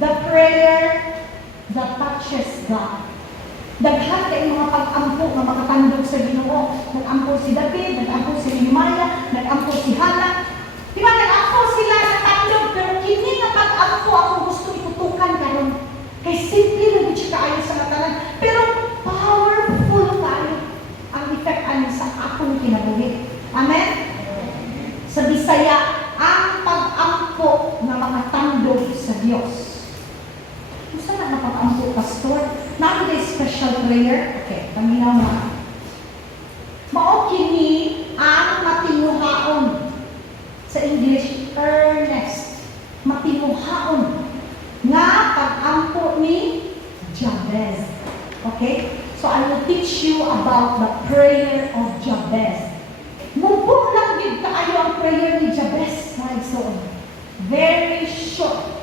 the prayer that touches God. Daghan kay mga pag-ampo nga makatandog sa Ginoo. Nag-ampo si David, nag-ampo si Nehemiah, nag-ampo si Hannah. Di ba nag-ampo sila sa tandog, pero kini nga pag-ampo ako gusto itutukan karon. Kay simple lang siya kaayo sa matanan, pero powerful tayo ang effect ani sa akong kinabuhi. Amen? Sa Bisaya, ang pag-ampo na makatandog sa Dios. Gusto na napag-ampo, Pastor? Not a special prayer. Okay, paminaw na. Mao kini ang matinuhaon. Sa English, earnest. Matinuhaon nga pag-ampo ni Jabez. Okay? So I will teach you about the prayer of Jabez. Mubo lang yun kaayo ang prayer ni Jabez. Very short.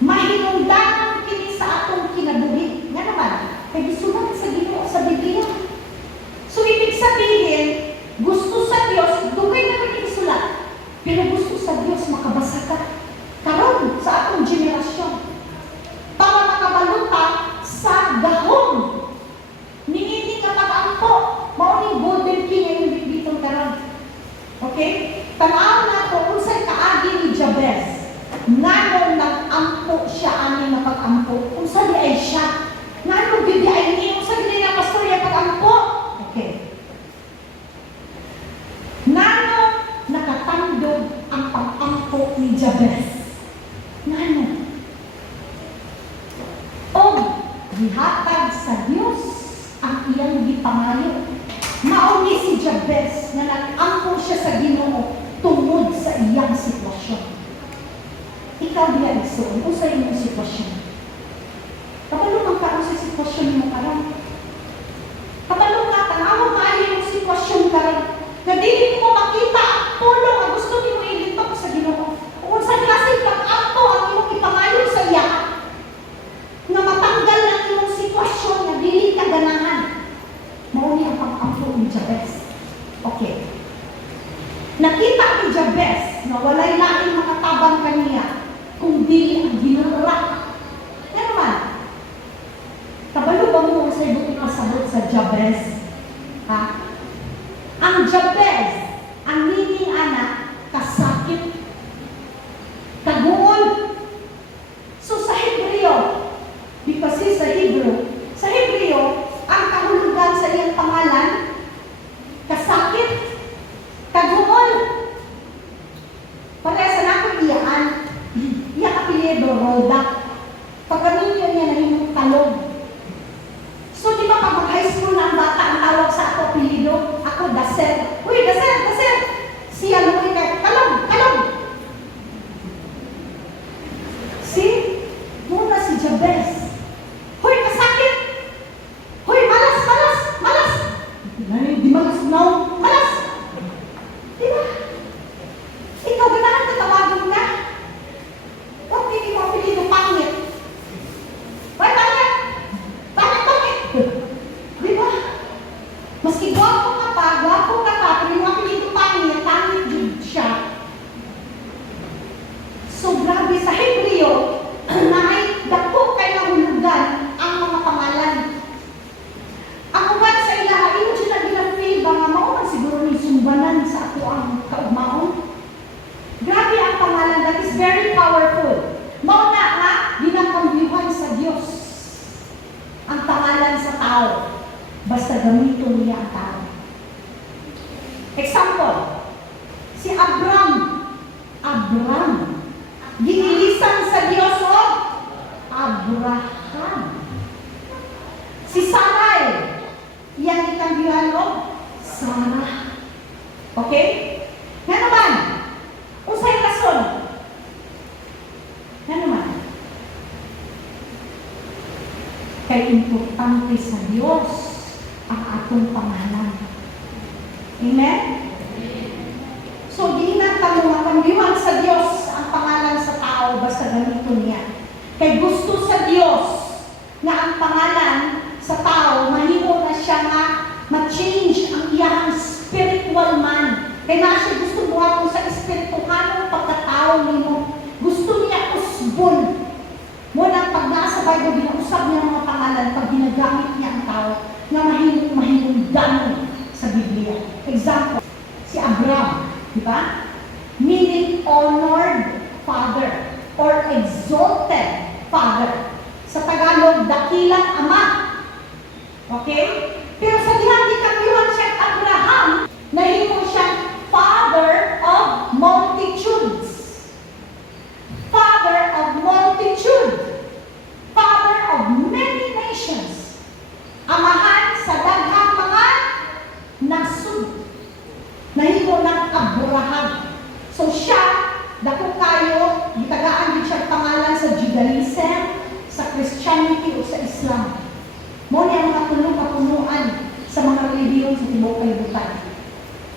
Mahinungdanan kini sa atong kinabuhi. Nga naman, kay gisulat sa Ginoo sa Biblia. So, ibig sabihin, gusto sa Diyos, dugay na kay isulat. Pero gusto sa Diyos, makabasa ka. Karon sa atong generasyon. Para makabaluta sa gahom. Ningini nga pag-ampo. Mauning golden king yung bitbiton karon. Okay? Tanaw na ko, unsay kaagi ni Jabez. Nganong nag-ampo siya ani nga pag-ampo. Kung sa di ay siya. Nganong di ay niyo. Sa di na pastor yung pag-ampo. Okay. Nganong nakatandog ang pag-ampo ni Jabez. Nganong. O gihatag sa Diyos ang iyang gipangayo. Mauni si Jabez na nag-ampo siya sa Ginoo tungod sa iyang sitwasyon. Ikaw diya igsoon, kung sa inyong sitwasyon. Kapalo ang karoon sa sitwasyon mo karoon. Kapalo nga, tanawag maayo yung sitwasyon karoon. Na dili mo makita ang tulong ang gusto mo ilitok sa Ginoo. Kung sa klase pag-ampo ang iyong ipangayo sa iya, na matanggal ang iyong sitwasyon na dili ka ganahan. Mauni ang pag-ampo ni Jabez. Okay. Nakita ni Jabez na walay laing makatabang kaniya kung dili ang ginara. Yan naman. Kabalo ba mo sa ibutong kasabot sa Jabez? Ha? Ang Jabez, ang nining anak, kasakit, kaguol. So sa Hebreo, because sa Hebreo, ang kahulugan sa iyang pangalan, kasakit, kaguol. Para sa nakong iyaan, iya apelyido, Roldak. Pagkaminyo niya nahimong talog. So, di ba pag mag-high school na ang bata, ang tawag sa ako apelyido, ako Daser. Uy, Daser! Siya luwi ka, talog! See? Muna si Jabez. Hoy, kasakit! Hoy, malas! Di malas, no? Malas! Di ba? Ikaw, ganahan ka tawagin na. Huwag hindi mo apelido pangit. Why pangit? Pangit? Di ba? Maski gwapo ka pa, pero yung apelido pangit din siya. So, grabe sa Hebreo, na ay dako kay nahulugan ang mga pangalan. Ang uban sa ilaha, ino siya nag-feel ba nga mauman siguro ni sumbanan sa ako ang kaugmaon? Grabe ang pangalan, that is very powerful. Mauna nga, ginakambyuhan sa Diyos ang pangalan sa tao. Basta gamitin niya ang tao. Example, si Abram. Ginilisan sa Diyos o Abraham. Si Sarai, yang ikambyuhan o Sarah. Okay? Nga naman, usay rason. Nga naman, kay importante sa Diyos ang atong pangalan. Amen? So, di na kambyuhan sa Diyos ang pangalan sa tao basta ganito niya. Kay gusto sa Diyos na ang pangalan sa tao, mahimo na siya nga ma-change ang iyang spiritual man. Kaya na siya gusto buhat mo sa espirituhanong pagkatao nimo. Gusto niya usbon. Bible, ginausab niya ang mga pangalan pag ginagamit niya ang tao na mahinungdan sa Biblia. Example, si Abraham, di ba? Meaning honored father or exalted father. Sa Tagalog, dakilang ama. Okay? Pero sa dihang gikamiwan siya Abraham, nahimo siyang father of multitudes. Father of multitude. Father of many nations. Amahan sa daghang mga nasud. Nahimo ng Abraham. So siya, dako kayo, gitagaan din siya pangalan sa Judaism, sa Christianity o sa Islam. Mo niya mga puno-kapunuan sa mga relihiyon sa tibuok kalibutan.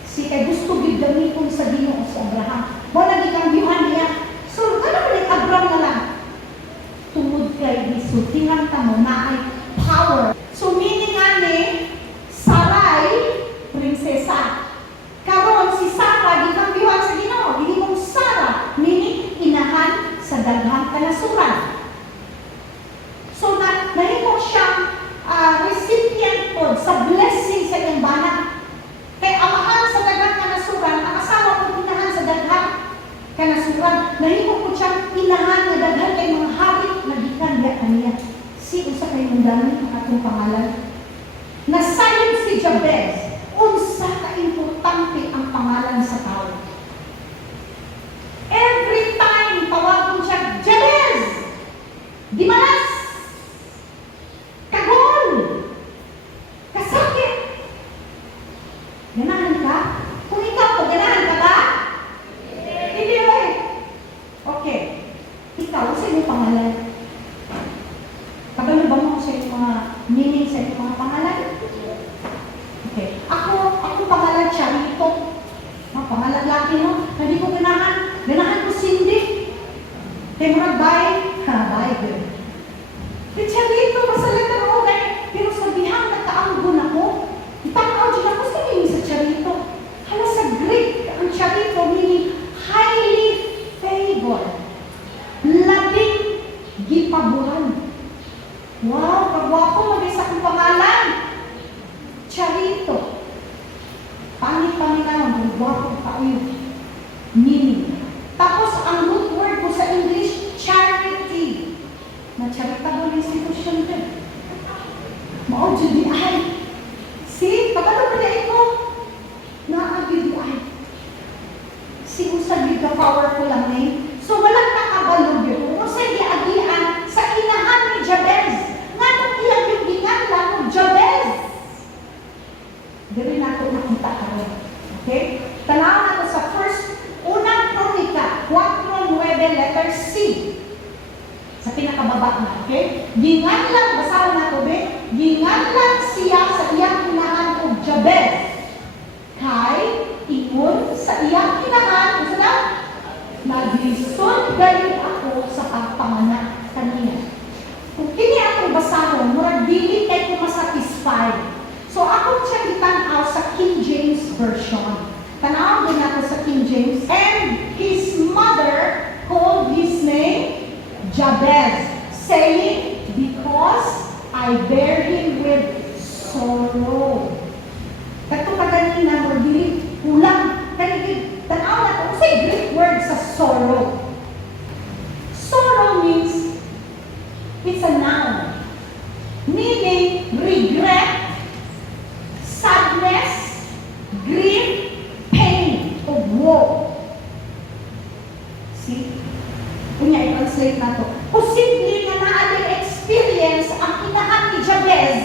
Si kay gusto gid gamiton sa Ginoo sa Abraham. Mo na gikambihan niya. So, ano ba ni Abraham na lang? Tungod kay gisultihan ta mo na ay power. So, meaning ani, Sarai, prinsesa. Karon si Sarah gikambihan sa Ginoo, gihimong Sarah, meaning inahan sa daghang kanasuran. So, nahimo siyang recipient po sa blessing sa iyang bana. Kay amahan sa daghang kanasuran, ang asawa ko inahan sa daghang kanasuran. Nahimo po siyang inahan na daghan kay mga hari na gikan diya kaniya. Si usa kay mundanon ang atong pangalan. Nasayon si Jabez, unsa ka importante ang pangalan sa tao. Every time tawag ko siya, Jabez! Di malas! Kagol! Kasakit! Ganahan ka? Kung ikaw po, ganahan ka ba? Hindi eh. Okay. Ikaw, sa iyong pangalan. Kabalo ba mo sa iyong mga meaning sa iyong mga pangalan? Okay. Ako pangalan Charito. Pangalan laki, no? Hindi ko ganahan. Ganahan ko Cindy. Kaya mga bye. Bye, girl. Kaya Charito, masalita ko kayo. Pero sabihang nagkaanggon ako. Itanaw dyan ako sa meaning sa Charito. Hala sa Greek, ang Charito meaning highly favored. Labing gipaburan. Wow, kagwapo mag-isa kong pangalan. Charito. Pangit-paminawan, kagwapo kayo. Meaning. Tapos, ang root word ko sa English, charity. Na charitable institution din. Mao, GDI. See, pagkano pa niya ito? Na-GDI. Si usag yung powerful lang name. So, walang nakabalog yun. Kung sa'yo agian sa inahan ni Jabez. Nga nung ilang yung gingan ng Jabez. Dili na ito nakita ka rin. Okay? Tanaw na ito sa unang kronika, 4:9, letter C. Sa pinakababa na, okay? Ginganlan, basahan na ito, ginganlan siya sa iyang inahan o Jabez. Kay, ingon sa iyang inahan, isa na? Naglisod galing ako sa pagpanganak kanina. Kung kini akong basahon, murag dili kay ko masatisfy. So, akong siya itanaw sa King James Version. Tanaw din ako sa King James. And his mother called his name Jabez, saying, because I bear him with sorrow. Kato ka ganina, mo dili ulang. Tanaw na ito. Kasi Greek word sa sorrow. Sorrow means, it's a noun. Meaning, regret, sadness, grief, pain, o woe. See? Kunya, i-translate na ito. Posible na naaling experience ang inahan ni Jabez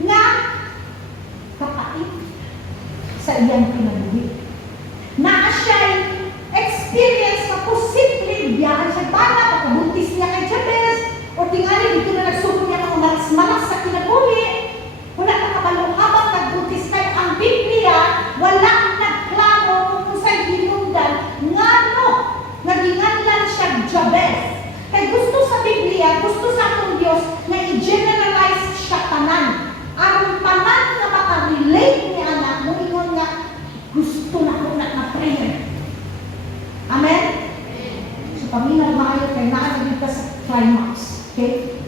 na kapait sa iyang pinabuhi. Na siya'y experience na posible biyahan siya bana, pagkabuntis niya kay Jabez, o tingali dito na nagsubok niya ng malas-malas sa kinabuhi. Wala na kabalong habang nagbuntis tayo. Ang Biblia, wala nagklaro kung sa'y hinundan nga no, naginganlan siya Jabez. Kaya gusto sa Biblia, gusto sa atong Diyos na i-generalize siya tanan. Ang tanan na makarelate ni anak, muingon nga, gusto na ko na prayer. Amen? So, paminag maayo kay naanagin ka sa climax. Okay?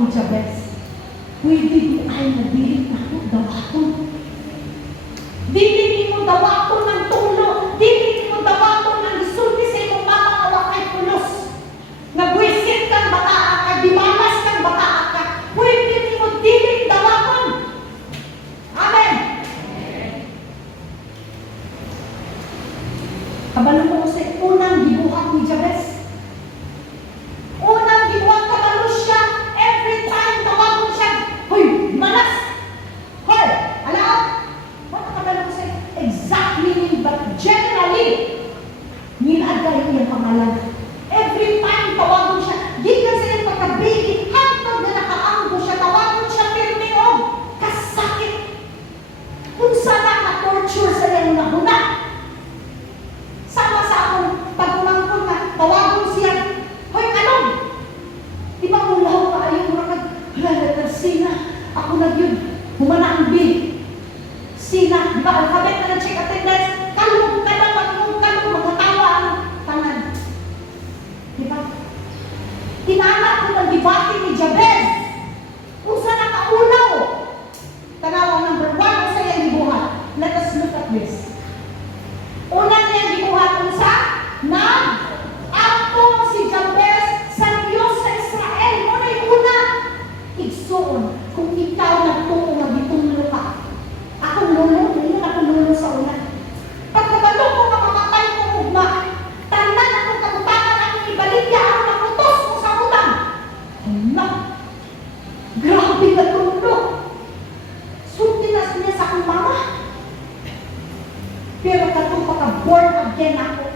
ni Jabez. Pwede di ay nabilit na ko dawakon. Dili mo dawakon ng tulo. Dili mo dawakon ng isulti sa imong mama nga wakay pulos. Nagwisit kang bataa ka, dimamas kang bataa ka. Pwede mo dili dawakon. Amen. Kabalo mo sa unang gibuhat ni Jabez. Unang gibuhat, kabalo siya. Every time tawagon siya, hoy, manas! Hoy, alam? What kabalo mo sa exact meaning, but generally, nilagay niya pangalan. Every time tawagon siya, gikan sa iyong pagkabigi, hangtod na nakaanggo siya, tawagon siya, pirmi o, kasakit. Kung sana na-torture sa iyong nahuna. Sama sa akong pagkumangkon na tawagon siya, hoy, anong? Di ba kung lahat ka ayong mga sina, ako nagyun, humana ang bill. Sina, di ba, alphabet na ng check attendance, kalong ka na, kalong, magkatawa ang tangan. Di ba? Tinanak ko ng debate ni Jabez. Kung saan nakaulaw. Tanawang number 1 sa iyang gibuhat. Let us look at this. Una niya gibuhat kung sa nag-akto si Jabez sa Diyos sa Israel. Muna yung una. Igsoon, kung ikaw nagtungo nga gitunglo ka. Akong lulo, hindi akong lulo sa una. Pagkabalo ko mamamatay ko ugma. Tanan akong kabutakan akong ibalik niya ang nakutos ko sa utang. Hala, grabe na tunlo. Suntinas niya sa akong mama. Pero katong pagka-born again ako.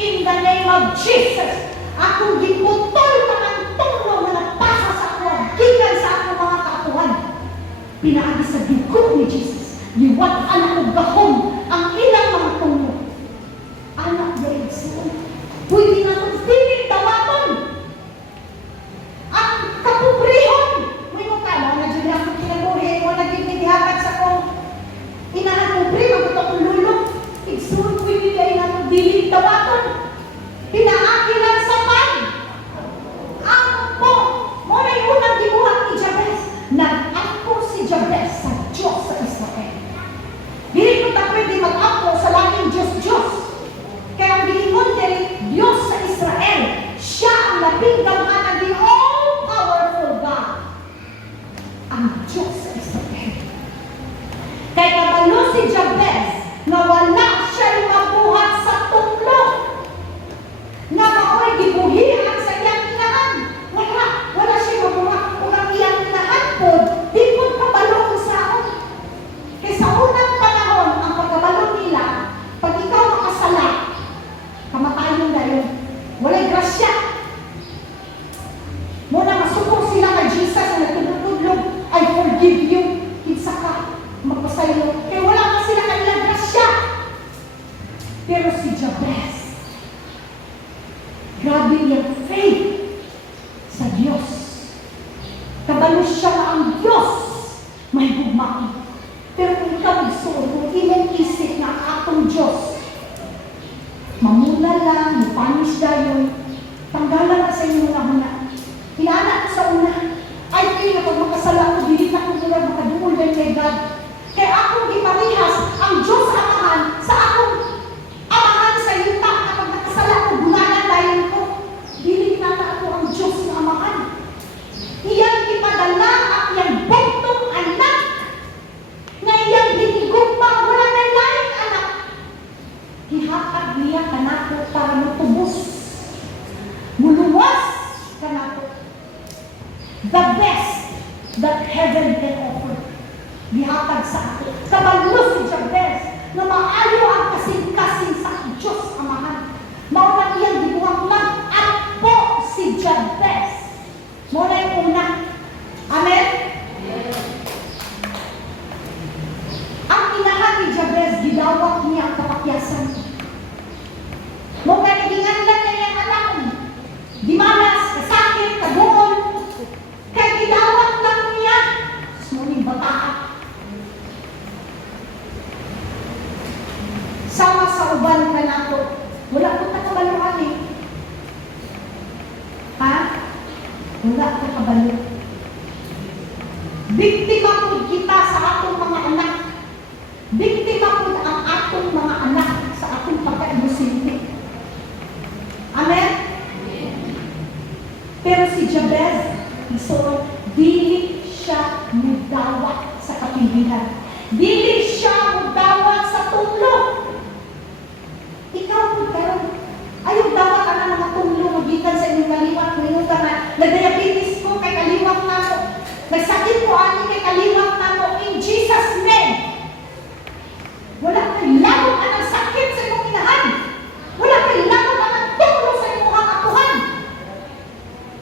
In the name of Jesus, akong giputol ka ng tunlo na nagpasa sa ako. Gikan sa akong mga kaatuhan. Pinaagi sa dugo ni Jesus. Liwatan ako gahom ang ilang mga tunlo. Anak na igsoon. Pwede na itong piling tawaton. Ang kapubrihon. May mo ka, mga dyan ako kinabuhin, mo naging nagihagad sa kong inahan pubri, magkita kong lulo. Igsoon, pwede kayo na itong diling tawaton. Pinaaki lang sa pan. Ang po, mo na yung unang gibuhat ni Jabez. Nag-ako si Jabez sa Diyos sa Israel. Hindi ko ta pwede mag-ako sa langing Diyos-Diyos. Kaya ang giingon din, Diyos sa Israel, siya ang labing damhanan ni all-powerful God. Ang Diyos sa Israel. Kaya kabalo si Jabez na wala siya mabuhat sa tuklo. Na mao'y gibuhian sa iyang inahan. Wala siya mabuhat. Kung ang iyang inahan po, di po kabalo ko sa ako. Kaya sa unang panahon, ang pagkabalo nila, pag ikaw makasala, kamatayon na yun. Wala'y grasya. Muna masukong sila kay Jesus na nagtudlog-tudlog, I forgive you. Kinsa ka, magpasayo. Kaya wala ka sila kanilang grasya. Pero si Jabez, grabe niyang faith sa Diyos. Kabalo siya na ang Diyos may gugmain. Pero kung ikaw nagsuot, kung imong isip na atong Diyos, mamula lang, mapanish dayon, tanggalan na sa inyo na. Hinaanak ko sa una, ay kayo na pag makasala ko, dilit na kong mula makadungol din kay God. Kaya akong iparihas ang Diyos amahan sa akong amahan sa yuta kapag nakasala ko, gunanan dayon ko. Dilit na ako ang Diyos na amahan. Iyang ipadala at iyang bugtong anak na iyang hinigugma, wala na laing anak. Hihatag niya kanako para matubos. Muluwas kanako. The best that heaven can offer. Gihatag sa ako. Kabalo si Jabez na maayo ang kasing-kasing sa Diyos amahan. Maunang iyang gibuhang mag-apo si Jabez. Muna yung una. Amen? Ang inahan ni Jabez, gilawak niya ang kapakyasan. Muna naginganlan na niyang anak. Dimanas, kasakit, kabuon. Kaya gilawak lang niya. Suning bataan. Sama dili siya mudawat sa kapilihan. Dili siya mudawat sa tulo. Ikaw po karon, ayaw dawat ka ng mga tulo magikan sa inyong kaliwat. Ngayon ka na, nag-diabetes ko kay kaliwat na ko. Nagsakit ko ani kay kaliwat na ko. In Jesus' name. Wala kay labot ka ng sakit sa inyong inahan. Wala kay labot ka ng tulo sa inyong katuhan.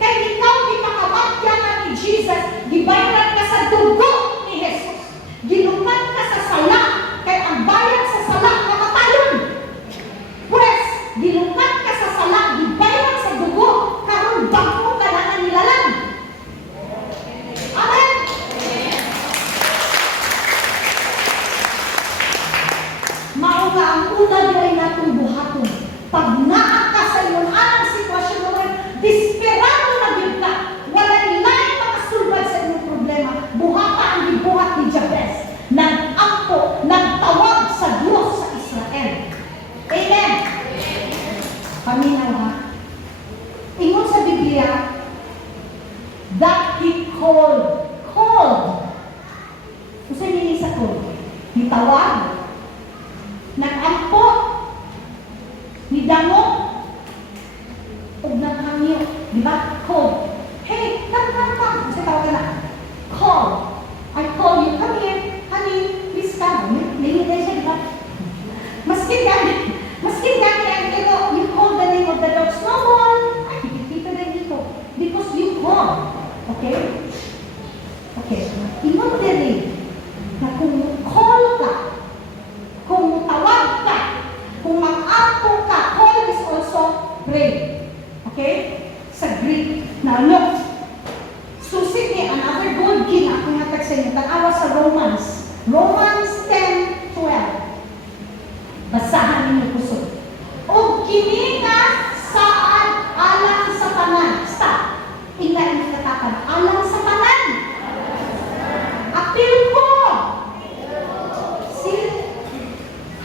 Kaya ikaw ipakabatyan na ni Jesus, gibayran ka sa dugo ni Jesus. Gilumat ka sa sala, kaya ang bayad sa sala kamatayon. Pues, gilumat ka sa sala, gibayran sa dugo, karon bago ka na nilalang. Amen? Mao nga ang una diay natong buhaton. Pag naa ka sa iyon anang sitwasyon mo, desperado na gyud ka, walay lain makasulbad sa inyong problema. Buhata ang gibuhat ni Jabez. Nag-ampo, nagtawag sa Diyos sa Israel. Amen. Paminaw ha. Ingon sa Biblia that he called. Usa nini sa call? Nitawag. Nag-ampo. Nidango. Ug naghangyo. Di ba? Call. Hey, come. Sa tawag ka na. Call. I call you. Come here. Honey, please come. Nilingin siya, di ba? Maskin gani ang you call the name of the dog. Snowball. Ay, dito na dito. Because you call. Okay? Okay. Ingon din na kung call ka, kung tawag ka, kung mag-ampo ka, call is also pray. Okay? Sa Greek. Now look. Susit ni another good king ako hatag sa inyo. Tanawa sa Romans 10:12. Basahan ninyo kusog. O kini nga saan alang sa tanan. Stop. Tingnan ang katakan. Alang sa tanan. Apil ko.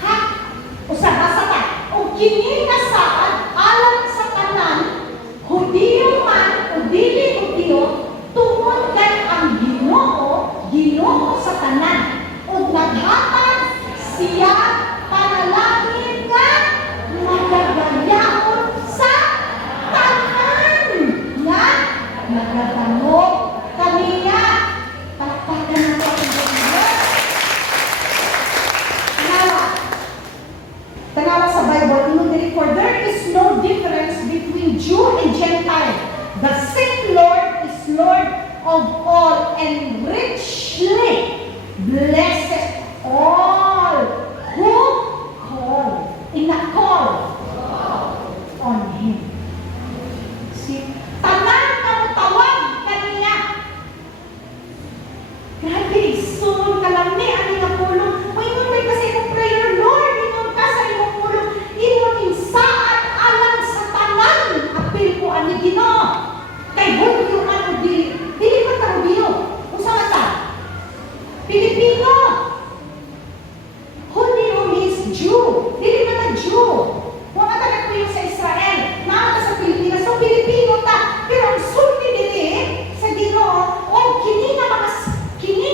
Ha? Basa ta. O kini nga saan alang sa tanan. Hudiyo man o dili hudiyo. Tungod kay ang Ginoo sa tanan. O naghatag siya panalangin nga magagayaon sa tanan nga nagatanong kaniya. Palakpakan na po ang Diyos. Tanawa sa Bible, for there is no difference between Jew and Gentile. The same Lord is Lord of all and richly blessed all who call. Call on Him. See? Tanan ang tawag kaniya. Grabe, sunod ka lang ni ani nga pulong. Ingon may kasi imong prayer, Lord. Ingon ka sa imong pulong. Ingon insaan alang sa tanan. Apil ko ani Ginoo. Kay hulyo man o dili ko tarubiyo. Usa man ta? Pilipino. Hulyo means Jew. Dili man na Jew. Wala ka nagpuyo sa Israel. Naa sa Pilipinas. So Pilipino ta. Pero ang sulti dili sa Ginoo, o kini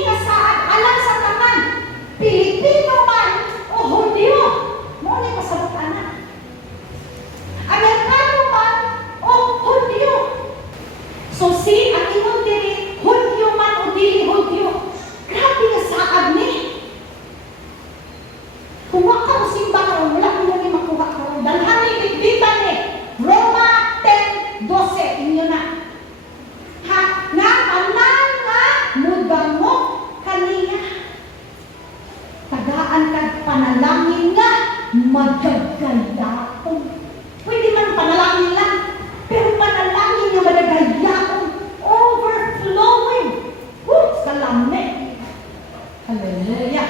nga saan alang sa tanan. Pilipino man o Hulyo. Mo ni pasabot ana. Amerikano man o Hulyo. So see, ang ingon diri, Hulyo man o dili Hulyo. Grabe nga saad ni. Kung wala ka simba ka, wala ko na ni makuha ka. Dalhan ni bigbitan ni. Roma 10:12. Inyo na. Ha? Nga anan nga mudango kaniya. Tagaan ka panalangin nga magagayaon. Pwede man panalangin lang. Pero panalangin nga madagayaon. Overflowing. Salame. Hallelujah.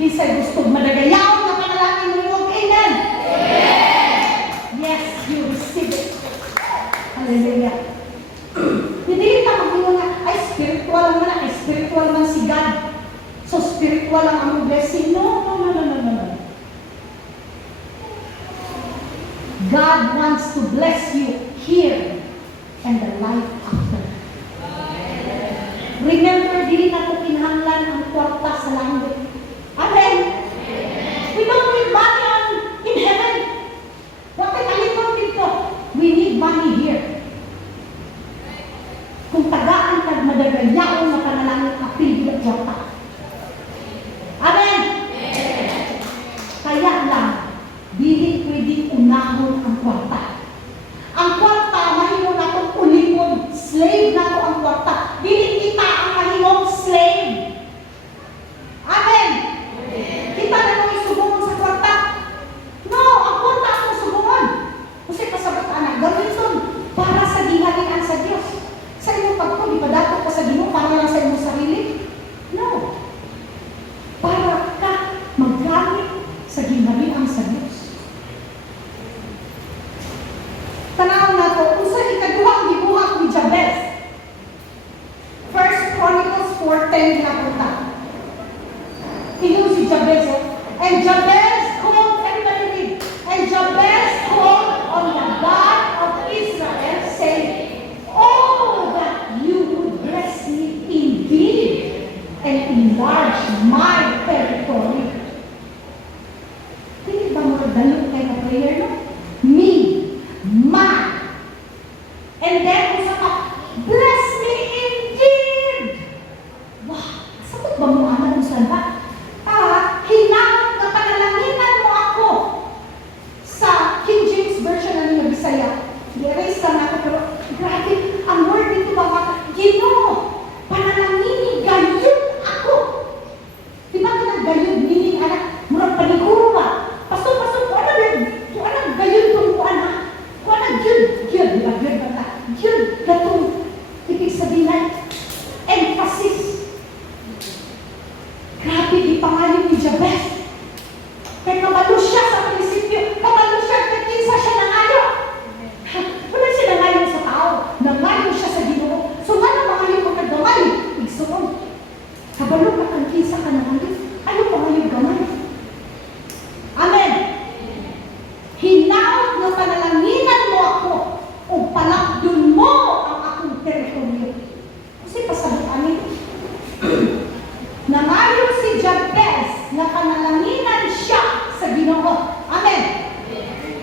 Bisay gusto madagayaon na panalangin mo. Amen. Yes, you receive it. Hallelujah. Hindi kita mag-ingon nga, ay spiritual lang man, ay spiritual man si God. So spiritual lang ang blessing. No. God wants to bless you here and the life after. Remember, dili na ko kinahanglan ang kwarta sa langit. Amen? We don't need money in heaven. What ay kalikot dito? We need money here. Kung tagaan kag madagayaon na panalangin apil at kwarta. Amen? Kaya lang, dili pwedeng unahon ang kwarta. Ang kwarta, mahimo na itong ulipon. Slave na ito ang kwarta. Dili kita ang mahimong slave. Amen? Kita na nung isubungon sa kwarta. No, ang kwarta ang isubungon. Kasi pasabot anak, gamiton para sa gingalingan sa Diyos. Sa iyong pagko, di ba dapat ka sa Ginoo para lang sa iyong sarili? No. Para ka maggamit sa gingalingan sa Diyos. Tanaw na to, kung sa ikaduha ang gibuhat ni Jabez. 1 Chronicles 4:10 napunta. Tingnan si Jabez. And Jabez called, everybody read. And Jabez called on the God of Israel, saying, oh, that you would bless me indeed and enlarge my territory. Hindi ba mga dalog kayo na prayer, no? Me, my. And then, usa ka, bless me indeed. Wow, sakot ba mo anak mo saan ba? Hinamot na panalanginan mo ako. Sa King James Version na niya Bisaya, i-erase lang ako, pero grabe, ang word dito ba, Ginoo, panalanginin, gayon ako. Di ba ka nag-gayon, meaning anak, murang paniguro ba? Pasok, kung ano gayon itong kuan ha? Kuan na, yun, di ba, yun ba ka? Yun, gatong, ibig sabihin, emphasis. Grabe, di pangalim ni Jabez. Kaya kabalo siya sa prinsipyo, kabalo siya, kinsa siya nangayo. Wala siya nangayo sa tao, nangayo siya sa Ginoo. So, nga na mangayo ko kaggamay, igsuon. Kabalo ka kang kinsa ka nangayo, ano pangayo gamay? Amen. Hinaot na panalanginan mo ako, o palakdon mo ang akong teritoryo. Kasi pasabot amin. Nangayo si Jabez na panalanginan siya sa Ginoo. Amen.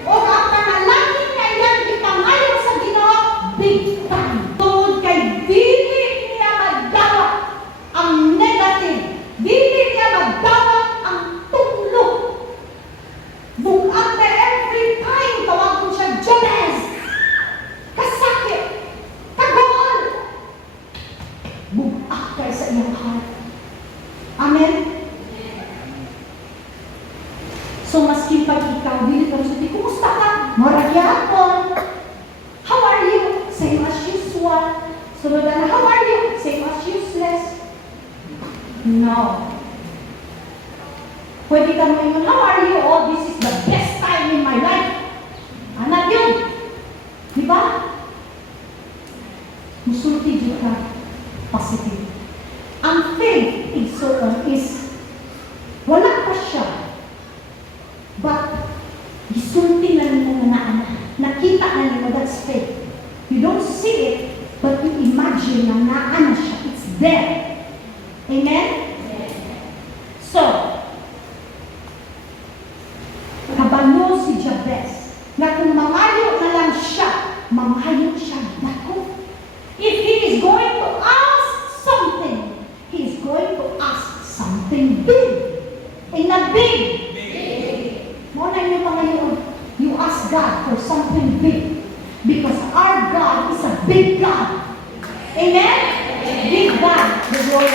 O ang panalangin na iyan ipangayo sa Ginoo, big time. Tungod kay dili niya magdawat ang negative. Dili niya magdawat ang tunglo. Bukang na every time tawag ko siya, Jabez! Kasakit! Kagol! Bukak kayo sa iyong heart. Amen? So, maski pag ikaw, dili ka sabi, kumusta ka? Maragyapon. How are you? Same as usual. Sunod na, how are you? Same as useless. No. Pwede ka mo yun, how are you? Oh, this is the best time in my life. Anak yun. Diba? Musulti dyan ka. Positive. Ang faith is wala pa siya. But, gisulti na nimo na nakita na nimo, that's faith. You don't see it, but you imagine na naana siya. It's there. Amen? So, kabalo si Jabez, na kung mangayo na lang siya, mangayo siya dako. If he is going to ask something, he is going to ask something big. In a big. Mo na yung pangayon, you ask God for something big. Because our God is a big God. Amen? Big God, the glory